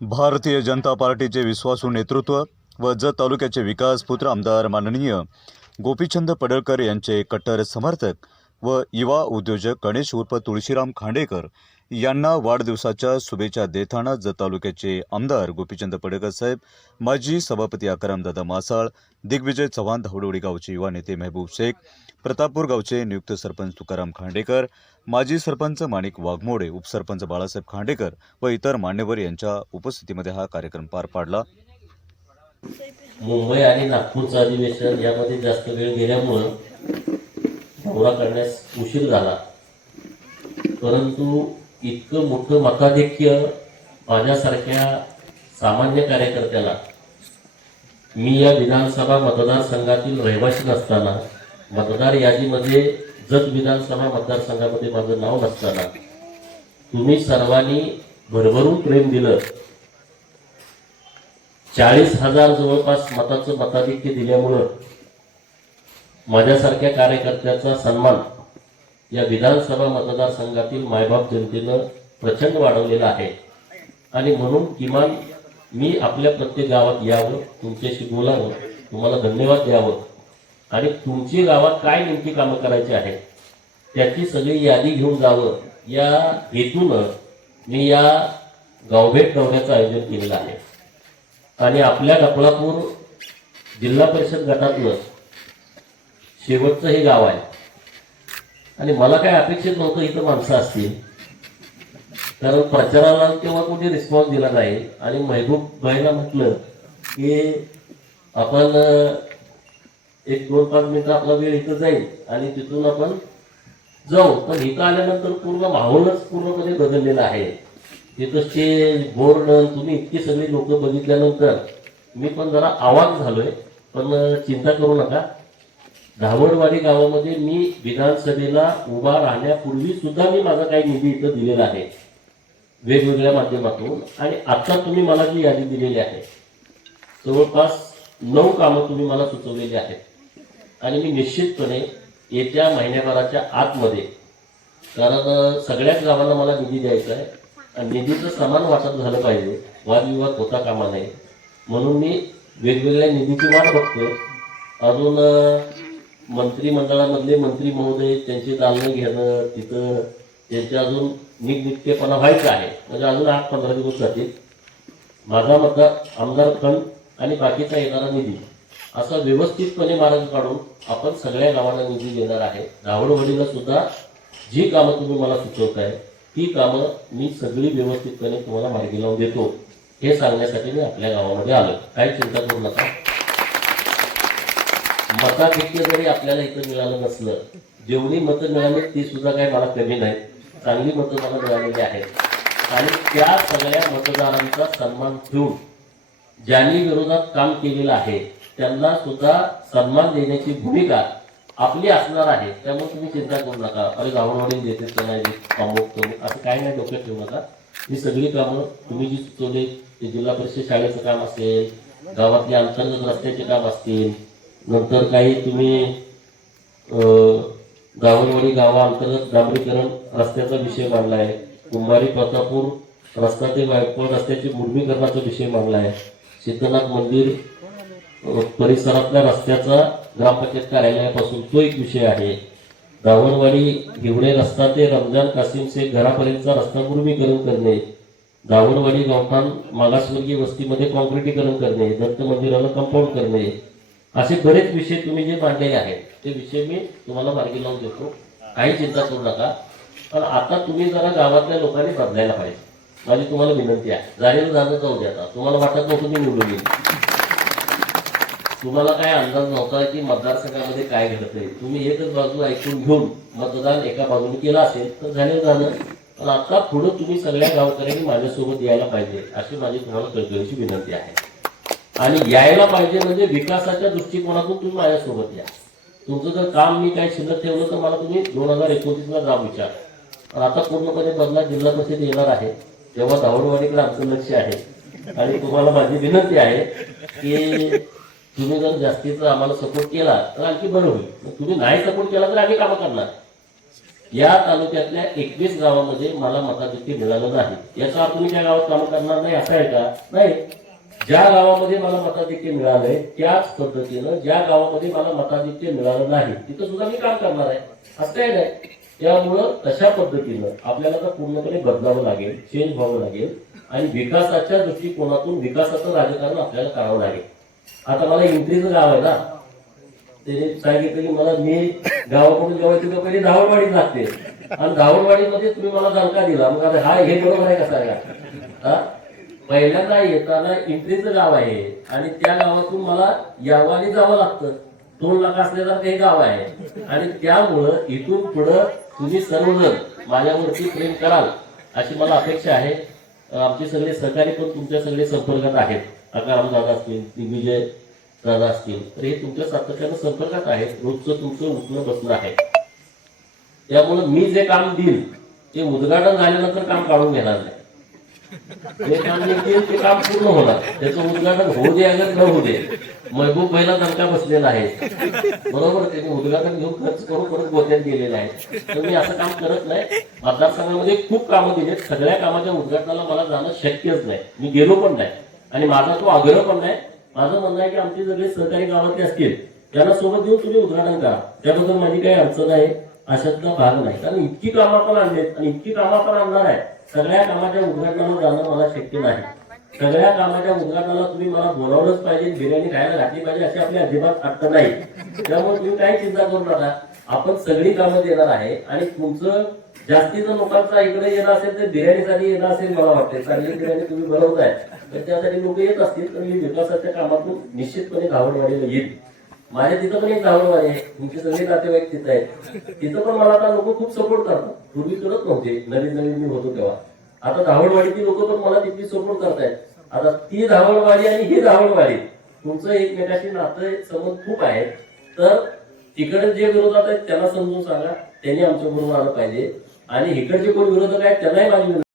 भारतीय जनता पार्टीचे विश्वासू नेतृत्व व जत तालुक्याचे विकास पुत्र आमदार माननीय गोपीचंद पडळकर यांचे कट्टर समर्थक व युवा उद्योजक गणेश उर्फ तुळशीराम खांडेकर यांना वाढदिवसाच्या शुभेच्छा देताना जत तालुक्याचे आमदार गोपीचंद पडळकर साहेब, माजी सभापती आकारामदादा मासाळ, दिग्विजय चव्हाण, धावडवडी गावचे युवा नेते महबूब शेख, प्रतापपूर गावचे नियुक्त सरपंच तुकाराम खांडेकर, माजी सरपंच माणिक वाघमोडे, उपसरपंच बाळासाहेब खांडेकर व इतर मान्यवर यांच्या उपस्थितीमध्ये हा कार्यक्रम पार पाडला। मुंबई आणि नागपूरचं अधिवेशन यामध्ये जास्त वेळ गेल्यामुळे दौरा करण्यास उशीर झाला, परंतु इतकं मोठं मताधिक्य माझ्यासारख्या सामान्य कार्यकर्त्याला, मी या विधानसभा मतदारसंघातील रहिवासी नसताना, मतदार यादीमध्ये जत विधानसभा मतदारसंघामध्ये माझं नाव नसताना तुम्ही सर्वांनी भरभरून प्रेम दिलं। 40,000 जवळपास मताचं मताधिक्य दिल्यामुळं माझ्यासारख्या कार्यकर्त्याचा सन्मान या विधानसभा मतदारसंघातील मायबाप जनतेनं प्रचंड वाढवलेला आहे। आणि म्हणून किमान मी आपल्या प्रत्येक गावात यावं, तुमच्याशी बोलावं, तुम्हाला धन्यवाद द्यावं आणि तुमची गावात काय नेमकी कामं करायची आहेत त्याची सगळी यादी घेऊन जावं, या हेतूनं मी या गावभेट दौऱ्याचं आयोजन केलेलं आहे। आणि आपल्या डफळापूर जिल्हा परिषद गटातलं शेवटचं हे गाव आहे आणि मला काय अपेक्षित नव्हतं इथं माणसं असतील, कारण प्रचाराला तेव्हा कोणी रिस्पॉन्स दिला नाही आणि महबूब भाईला म्हटलं की आपण 1-2-5 मिनिटं आपला वेळ इथं जाईल आणि तिथून आपण जाऊ। पण इथं आल्यानंतर पूर्ण माहोलच पूर्णपणे बदललेला आहे। तिथं स्टेज, बोर्ड, तुम्ही इतकी सगळी लोक बघितल्यानंतर मी पण जरा आवाज झालोय, पण चिंता करू नका। धावडवाडी गावामध्ये मी विधानसभेला उभा राहण्यापूर्वी सुद्धा मी माझा काही निधी इथं दिलेला आहे वेगवेगळ्या माध्यमातून, आणि आता तुम्ही मला जी यादी दिलेली आहे जवळपास 9 कामं तुम्ही मला सुचवलेली आहेत आणि मी निश्चितपणे येत्या महिन्याभराच्या आतमध्ये, कारण सगळ्याच गावांना मला निधी द्यायचा आहे आणि निधीचं समान वाटप झालं पाहिजे, वादविवाद होता कामा नये, म्हणून मी वेगवेगळ्या निधीची वाट बघतोय। अजून मंत्रिमंडळामधले मंत्री महोदय त्यांची दालनं घेणं, तिथं त्यांचे अजून नीटनेटकेपणा व्हायचं आहे, म्हणजे अजून 8-15 दिवस जातील। माझा मतदार आमदार फंड आणि बाकीचा येणारा निधी असा व्यवस्थितपणे मार्ग काढून आपण सगळ्या गावांना निधी देणार आहे। धावडवडीला सुद्धा जी कामं तुम्ही मला सुचवताय ती कामं मी सगळी व्यवस्थितपणे तुम्हाला मार्गी लावून देतो, हे सांगण्यासाठी मी आपल्या गावामध्ये आलो। काही चिंता करू नका। मताधिक्य जरी आपल्याला इथं मिळालं नसलं, जेवढी मतं मिळाली ती सुद्धा काही मला कमी नाही, चांगली मतं मला मिळालेली आहेत आणि त्या सगळ्या मतदारांचा सन्मान ठेवून ज्यांनी विरोधात काम केलेलं आहे त्यांना सुद्धा सन्मान देण्याची भूमिका आपली असणार आहे। त्यामुळे तुम्ही चिंता करू नका, अरे धावडवाडी देते तर नाही अमुक असं काही नाही डोक्यात ठेवू नका। ही सगळी कामं तुम्ही जी सुचवले, ते जिल्हा परिषद शाळेचं काम असेल, गावातले अंतर्गत रस्त्याचे काम असतील, नंतर काही तुम्ही धावडवाडी गावाअंतर्गत डांबरीकरण रस्त्याचा विषय मांडला आहे, कुंभारी प्रतापपूर रस्ता ते गायकवाड रस्त्याची मुर्मीकरणाचा विषय मांडला आहे, सिद्धनाथ मंदिर परिसरातल्या रस्त्याचा ग्रामपंचायत कार्यालयापासून तो एक विषय आहे, धावडवाडी हिवडे रस्ता ते रमजान कासिम शेख घरापर्यंतचा रस्ता मुर्मीकरण करणे, धावडवाडी गावठाण मागासवर्गीय वस्तीमध्ये कॉन्क्रिटीकरण करणे, दत्त मंदिराला कंपाऊंड करणे, असे बरेच विषय तुम्ही जे मांडलेले आहेत ते विषय मी तुम्हाला मार्गी लावून देतो, काही चिंता करू नका। पण आता तुम्ही जरा गावातल्या लोकांनी बदलायला पाहिजे, माझी तुम्हाला विनंती आहे। जाणीव जाणं जाऊ द्या, तुम्हाला वाटत नव्हतं मी निवडून येईल, तुम्हाला काय अंदाज नव्हता की मतदारसंघामध्ये काय घडतंय, तुम्ही एकच बाजू ऐकून घेऊन मतदान एका बाजूने केलं असेल तर झालं झालं, पण आता पुढे तुम्ही सगळ्या गावकऱ्यांनी माझ्यासोबत यायला पाहिजे अशी माझी तुम्हाला कळकळीची विनंती आहे। आणि यायला पाहिजे म्हणजे विकासाच्या दृष्टिकोनातून तुम्ही माझ्यासोबत या। तुमचं जर काम मी काय शिल्लक ठेवलं तर मला तुम्ही 2029ला जाब विचार, पण आता पूर्णपणे बदला जिल्हा परिषद येणार आहे तेव्हा धावडवाडीकडे आमचं लक्ष आहे आणि तुम्हाला माझी विनंती आहे की तुम्ही जर जास्तीचा आम्हाला सपोर्ट केला तर आणखी बरं होईल, तुम्ही नाही सपोर्ट केला तर आम्ही कामं करणार। या तालुक्यातल्या 21 गावामध्ये मला मताधिक्य मिळालं नाही। याचा अर्थ मी त्या गावात काम करणार नाही असं आहे का? नाही। ज्या गावामध्ये मला मताधिक्य मिळालंय त्याच पद्धतीनं ज्या गावामध्ये मला मताधिक्य मिळालं नाही तिथं सुद्धा मी काम करणार आहे, असं काही नाही। त्यामुळं तशा पद्धतीनं आपल्याला तर पूर्णपणे बदलावं लागेल, चेंज व्हावं लागेल आणि विकासाच्या दृष्टिकोनातून विकासाचं राजकारण आपल्याला करावं लागेल। आता मला इंत्रीचं गाव आहे ना, त्याने सांगितलं की मला मी गावाकडून जेव्हा तिथं पहिले धावडवाडीत लागते आणि धावडवाडीमध्ये तुम्ही मला दणका दिला, मग आता हा हे बरोबर आहे कसा आहे? पहिल्यांदा येताना इंत्रीचं गाव आहे आणि त्या गावातून मला यावानी जावं लागतं। 2 लाख असल्यासारखं हे गाव आहे आणि त्यामुळं इथून पुढं तुम्ही सर्वजण माझ्यावरती प्रेम कराल अशी मला अपेक्षा आहे। आमचे सगळे सहकारी पण तुमच्या सगळे संपर्कात आहेत, अकाराम दादा असतील, दिग्विजय दादा असतील, तर हे तुमच्या सातत्यानं संपर्कात आहेत, रोजचं तुमचं उठणं बसणं आहे। त्यामुळं मी जे काम देईल ते उद्घाटन झाल्यानंतर काम काढून घेणार नाही। जे काम मी देईल ते काम पूर्ण होणार, त्याचं उद्घाटन होऊ दे अगर न होऊ दे। महबूब भाईला दणका बसलेला आहे, बरोबर, त्यांनी उद्घाटन घेऊन खर्च करून परत गोत्यात गेलेले आहे। तर मी असं काम करत नाही। मतदारसंघामध्ये खूप कामं दिलेत, सगळ्या कामाच्या उद्घाटनाला मला जाणं शक्यच नाही, मी गेलो पण नाही आणि माझा तो आग्रह पण नाही। माझं म्हणणं आहे की आमचे सगळे सहकारी गावातले असतील त्यांना सोबत घेऊन तुम्ही उद्घाटन करा, त्याबद्दल माझी काही अडचण आहे अशातला भाग नाही। कारण इतकी कामं आपण आणलीत आणि इतकी कामं आपण आणणार आहे, सगळ्या कामाच्या उद्घाटनाला जाणं मला शक्य नाही। सगळ्या कामाच्या उद्घाटनाला तुम्ही मला बोलावलंच पाहिजे, बिर्याणी खायला घातली पाहिजे अशी आपली अजिबात अडचण नाही। त्यामुळे तुम्ही काही चिंता करू नका, आपण सगळी कामं देणार आहे आणि तुमचं जास्तीचं लोकांचा इकडे येणं असेल तर बिर्याणीसाठी येणं असेल, मला वाटते चांगली बिर्याणी तुम्ही बनवताय तर त्यासाठी लोक येत असतील, तर मी विकासाच्या कामातून निश्चितपणे धावडवाडीला येईल। माझ्या तिथं पण एक धावडवाडी आहे, तुमचे सगळे नातेवाईक तिथं आहेत, तिथं पण मला आता लोक खूप सपोर्ट करतात। पूर्वी करत नव्हते, नवीन नवीन मी होतो तेव्हा, आता धावडवाडीची लोक पण मला तिथली सपोर्ट करतायत। आता ती धावडवाडी आणि ही धावडवाडी तुमचं एकमेकाशी नातं संबंध खूप आहे, तर तिकडे जे विरोधात आहेत त्यांना समजून सांगा, त्यांनी आमच्या बरोबर आलं पाहिजे आणि इकडचे कोण विरोधक आहेत त्यांनाही माझी